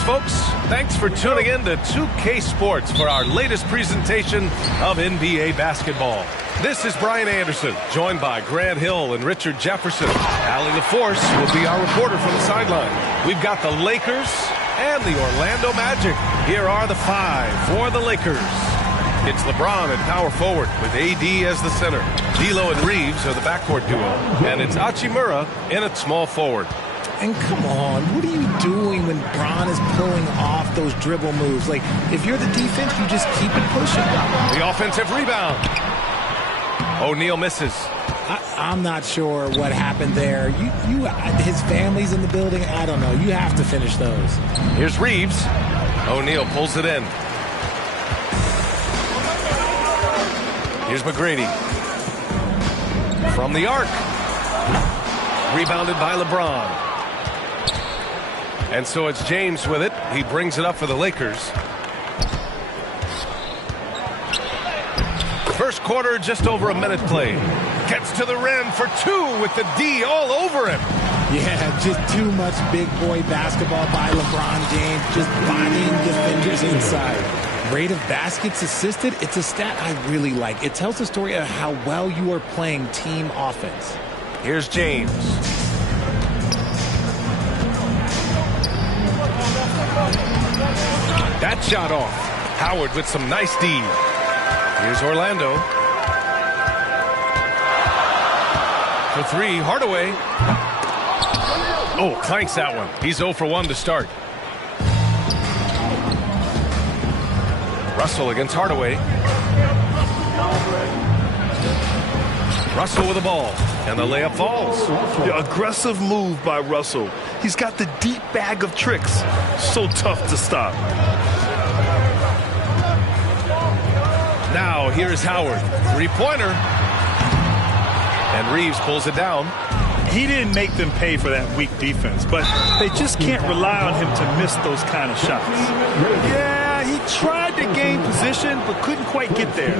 Greetings, folks. Thanks for tuning in to 2K Sports for our latest presentation of NBA basketball. This is Brian Anderson, joined by Grant Hill and Richard Jefferson. Allie LaForce will be our reporter from the sideline. We've got the Lakers and the Orlando Magic. Here are the five for the Lakers. It's LeBron at power forward with AD as the center. D'Lo and Reeves are the backcourt duo. And it's Hachimura in at small forward. And come on, what are you doing when Bron is pulling off those dribble moves? Like, if you're the defense, you just keep it pushing. The offensive rebound. O'Neal misses. I'm not sure what happened there. His family's in the building. I don't know. You have to finish those. Here's Reeves. O'Neal pulls it in. Here's McGrady. From the arc. Rebounded by LeBron. And so it's James with it. He brings it up for the Lakers. First quarter, just over a minute played. Gets to the rim for two with the D all over him. Yeah, just too much big boy basketball by LeBron James. Just bodying defenders inside. Rate of baskets assisted, it's a stat I really like. It tells the story of how well you are playing team offense. Here's James. That shot off. Howard with some nice D. Here's Orlando. For three, Hardaway. Oh, clanks that one. He's 0 for 1 to start. Russell against Hardaway. Russell with the ball. And the layup falls. The aggressive move by Russell. He's got the deep bag of tricks. So tough to stop. Now here's Howard. Three-pointer. And Reeves pulls it down. He didn't make them pay for that weak defense, but they just can't rely on him to miss those kind of shots. Yeah, he tried to gain position, but couldn't quite get there.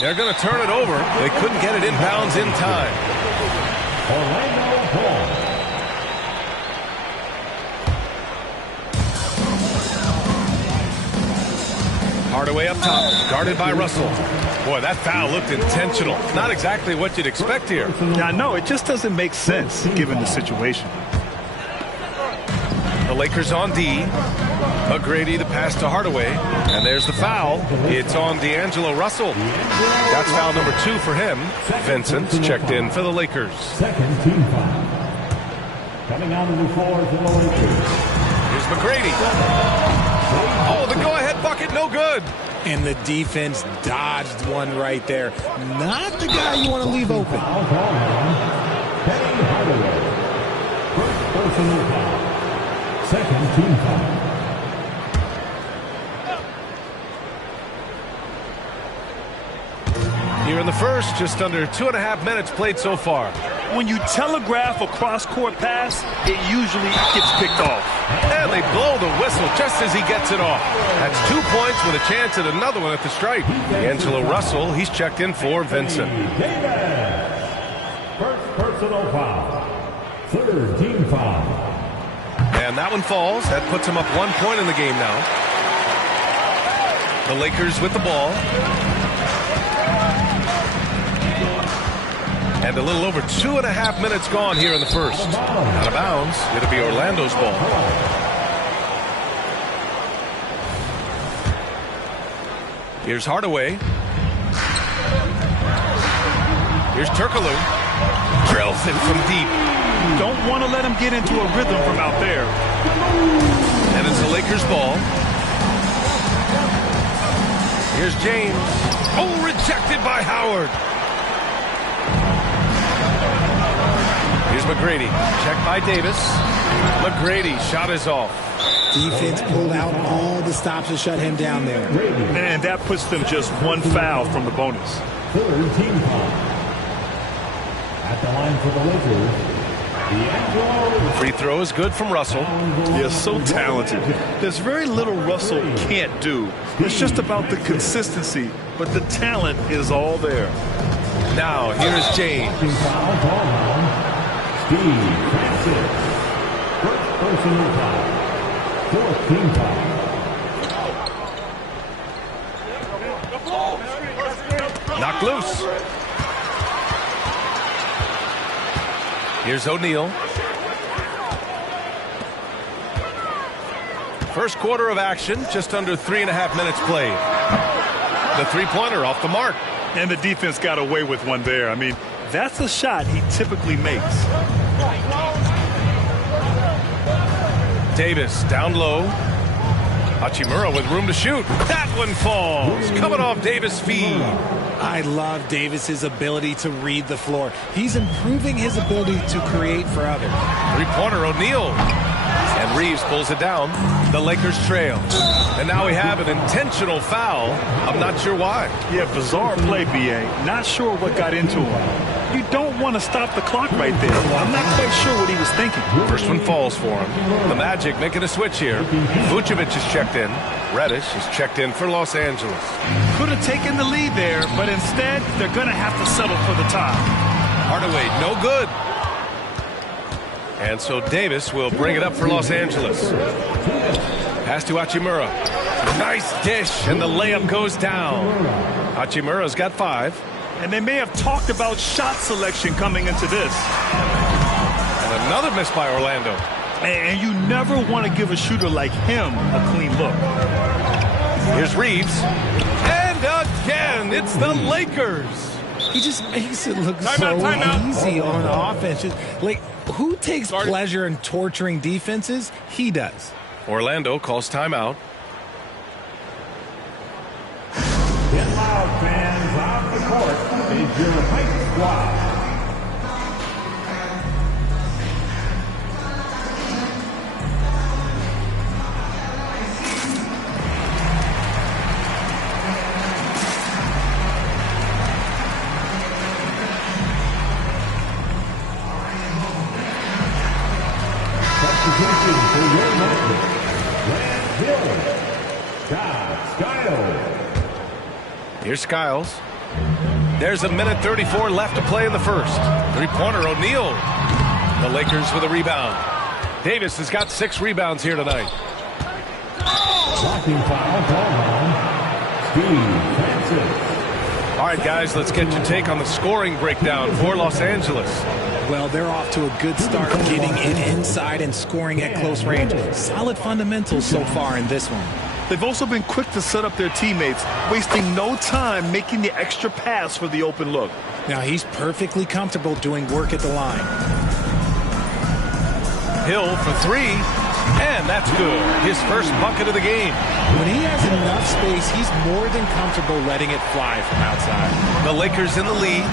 They're going to turn it over. They couldn't get it inbounds in time. Hardaway up top, guarded by Russell. Boy, that foul looked intentional. Not exactly what you'd expect here. Now, no, it just doesn't make sense given the situation. The Lakers on D. McGrady, the pass to Hardaway. And there's the foul. It's on D'Angelo Russell. That's foul number 2 for him. Vincent's checked in for the Lakers. Second team foul. Coming out of the floor for the Lakers. Here's McGrady. Oh, the go-ahead bucket, no good. And the defense dodged one right there. Not the guy you want to leave open. First personal foul. Second team foul. Here in the first, just under 2.5 minutes played so far. When you telegraph a cross-court pass, it usually gets picked off. And they blow the whistle just as he gets it off. That's 2 points with a chance at another one at the stripe. D'Angelo Russell, he's checked in for Vincent. First personal foul. Third team foul. And that one falls. That puts him up 1 point in the game now. The Lakers with the ball. And a little over 2.5 minutes gone here in the first. Out of bounds. It'll be Orlando's ball. Here's Hardaway. Here's Turkoglu. Drills it from deep. Don't want to let him get into a rhythm from out there. And it's the Lakers' ball. Here's James. Oh, rejected by Howard. Here's McGrady. Checked by Davis. McGrady, shot is off. Defense pulled out all the stops to shut him down there. And that puts them just one foul from the bonus. Third team foul. At the line for the Lakers, D'Angelo. Free throw is good from Russell. Yeah, so talented. There's very little Russell can't do. It's just about the consistency, but the talent is all there. Now, here's James. Foul ball on Steve Francis. First personal foul. Fourth team foul. Knocked loose. Here's O'Neal. First quarter of action, just under 3.5 minutes played. The three-pointer off the mark. And the defense got away with one there. I mean, that's a shot he typically makes. Davis down low. Hachimura with room to shoot. That one falls. Coming off Davis' feed. I love Davis's ability to read the floor. He's improving his ability to create for others. Three-pointer O'Neal. And Reeves pulls it down. The Lakers trail. And now we have an intentional foul. I'm not sure why. Yeah, bizarre play, B.A. Not sure what got into him. You don't want to stop the clock right there. I'm not quite sure what he was thinking. First one falls for him. The Magic making a switch here. Vucevic is checked in. Reddish is checked in for Los Angeles. Could have taken the lead there, but instead, they're going to have to settle for the tie. Hardaway, no good. And so Davis will bring it up for Los Angeles. Pass to Hachimura. Nice dish, and the layup goes down. Hachimura's got 5. And they may have talked about shot selection coming into this. And another miss by Orlando. And you never want to give a shooter like him a clean look. Here's Reeves. And again, it's the Lakers. He just makes it look so easy on offense. Just, like, who takes pleasure in torturing defenses? He does. Orlando calls timeout. Get loud, fans, off the court is your Hype Squad. Substitution for your market. Grant Hill. Skiles. Here's Skiles. There's 1:34 left to play in the first. Three-pointer O'Neal. The Lakers with a rebound. Davis has got 6 rebounds here tonight. Blocking foul called on Steve Francis. All right, guys, let's get your take on the scoring breakdown for Los Angeles. Well, they're off to a good start getting it inside and scoring at close range. Solid fundamentals so far in this one. They've also been quick to set up their teammates, wasting no time making the extra pass for the open look. Now he's perfectly comfortable doing work at the line. Hill for 3, and that's good. His first bucket of the game. When he has enough space, he's more than comfortable letting it fly from outside. The Lakers in the lead.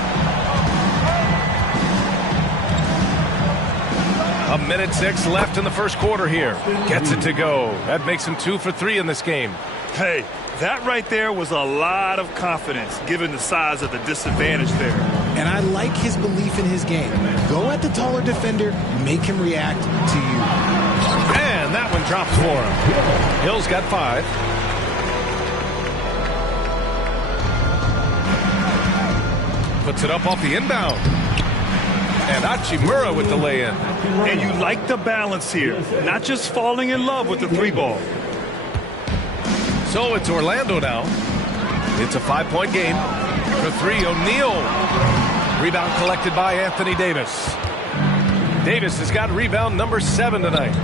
1:06 left in the first quarter here. Gets it to go. That makes him 2 for 3 in this game. Hey, that right there was a lot of confidence, given the size of the disadvantage there. And I like his belief in his game. Go at the taller defender, make him react to you. And that one drops for him. Hill's got 5. Puts it up off the inbound. And Hachimura with the lay-in. And you like the balance here, not just falling in love with the 3-ball. So it's Orlando now. It's a 5-point game. For 3, O'Neal. Rebound collected by Anthony Davis. Davis has got rebound number 7 tonight.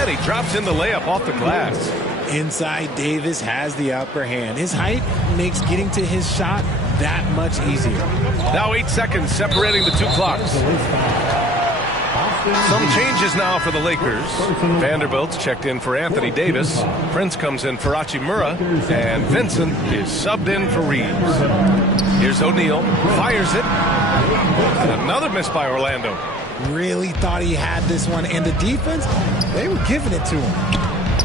And he drops in the layup off the glass. Inside, Davis has the upper hand. His height makes getting to his shot that much easier. Now 8 seconds separating the 2 clocks. Some changes now for the Lakers. Vanderbilt's checked in for Anthony Davis. Prince comes in for Hachimura. And Vincent is subbed in for Reeves. Here's O'Neal. Fires it. And another miss by Orlando. Really thought he had this one. And the defense, they were giving it to him.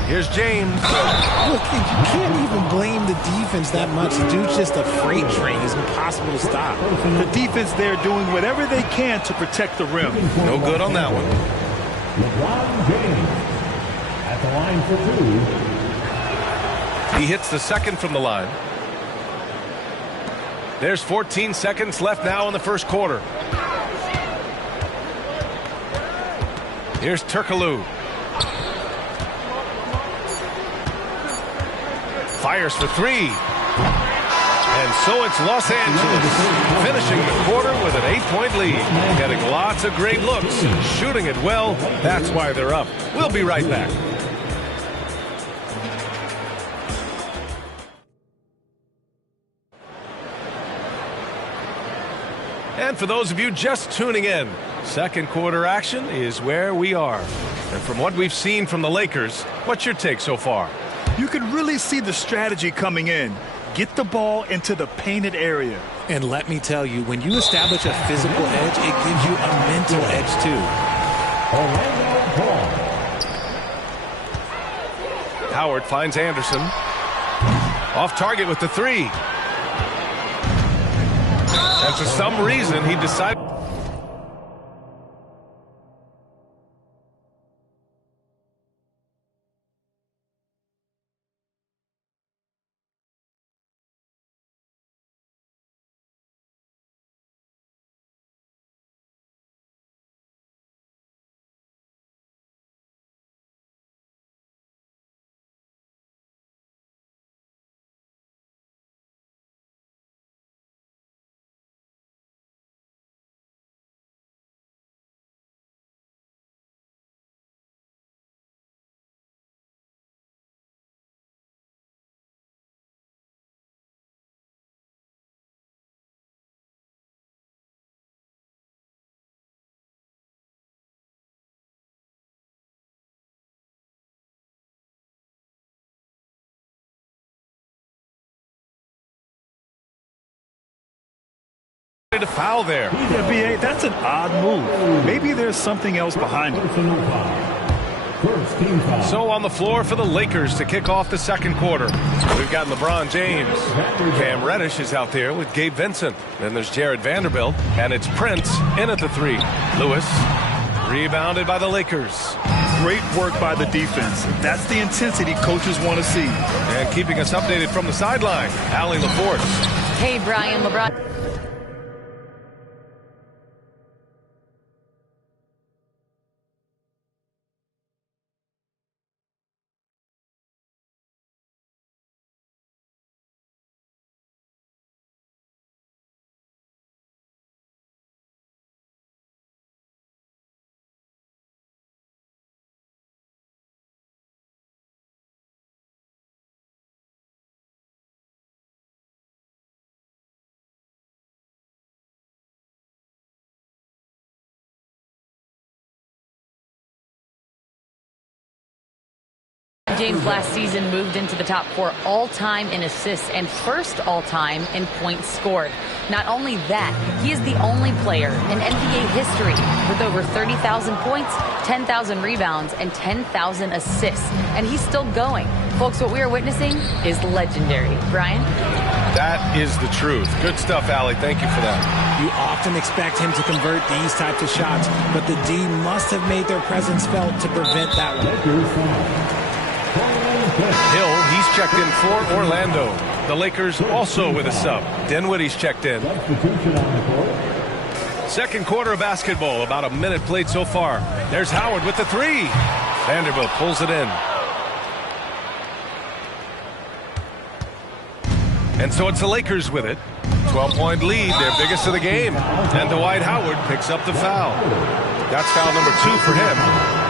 Here's James. Look, you can't even blame the defense that much. The dude's just a freight train. It's impossible to stop. The defense there doing whatever they can to protect the rim. No good on that one. LeBron James at the line for 2. He hits the second from the line. There's 14 seconds left now in the first quarter. Here's Turkoglu. Fires for three. And so it's Los Angeles finishing the quarter with an 8-point lead. Getting lots of great looks, shooting it well. That's why they're up. We'll be right back. And for those of you just tuning in, second quarter action is where we are. And from what we've seen from the Lakers, what's your take so far? You can really see the strategy coming in. Get the ball into the painted area. And let me tell you, when you establish a physical edge, it gives you a mental edge too. Howard finds Anderson. Off target with the three. And for some reason, he decided... to foul there. Yeah, B.A., that's an odd move. Maybe there's something else behind it. So on the floor for the Lakers to kick off the second quarter. We've got LeBron James. Cam Reddish is out there with Gabe Vincent. Then there's Jared Vanderbilt. And it's Prince in at the three. Lewis rebounded by the Lakers. Great work by the defense. That's the intensity coaches want to see. And keeping us updated from the sideline, Allie LaForce. Hey, Brian, LeBron. James last season moved into the top 4 all-time in assists and first all-time in points scored. Not only that, he is the only player in NBA history with over 30,000 points, 10,000 rebounds, and 10,000 assists. And he's still going. Folks, what we are witnessing is legendary. Brian? That is the truth. Good stuff, Allie. Thank you for that. You often expect him to convert these types of shots, but the D must have made their presence felt to prevent that one. Hill, he's checked in for Orlando. The Lakers also with a sub. Dinwiddie's checked in. Second quarter of basketball, about a minute played so far. There's Howard with the three. Vanderbilt pulls it in. And so it's the Lakers with it. 12-point lead, their biggest of the game. And Dwight Howard picks up the foul. That's foul number 2 for him.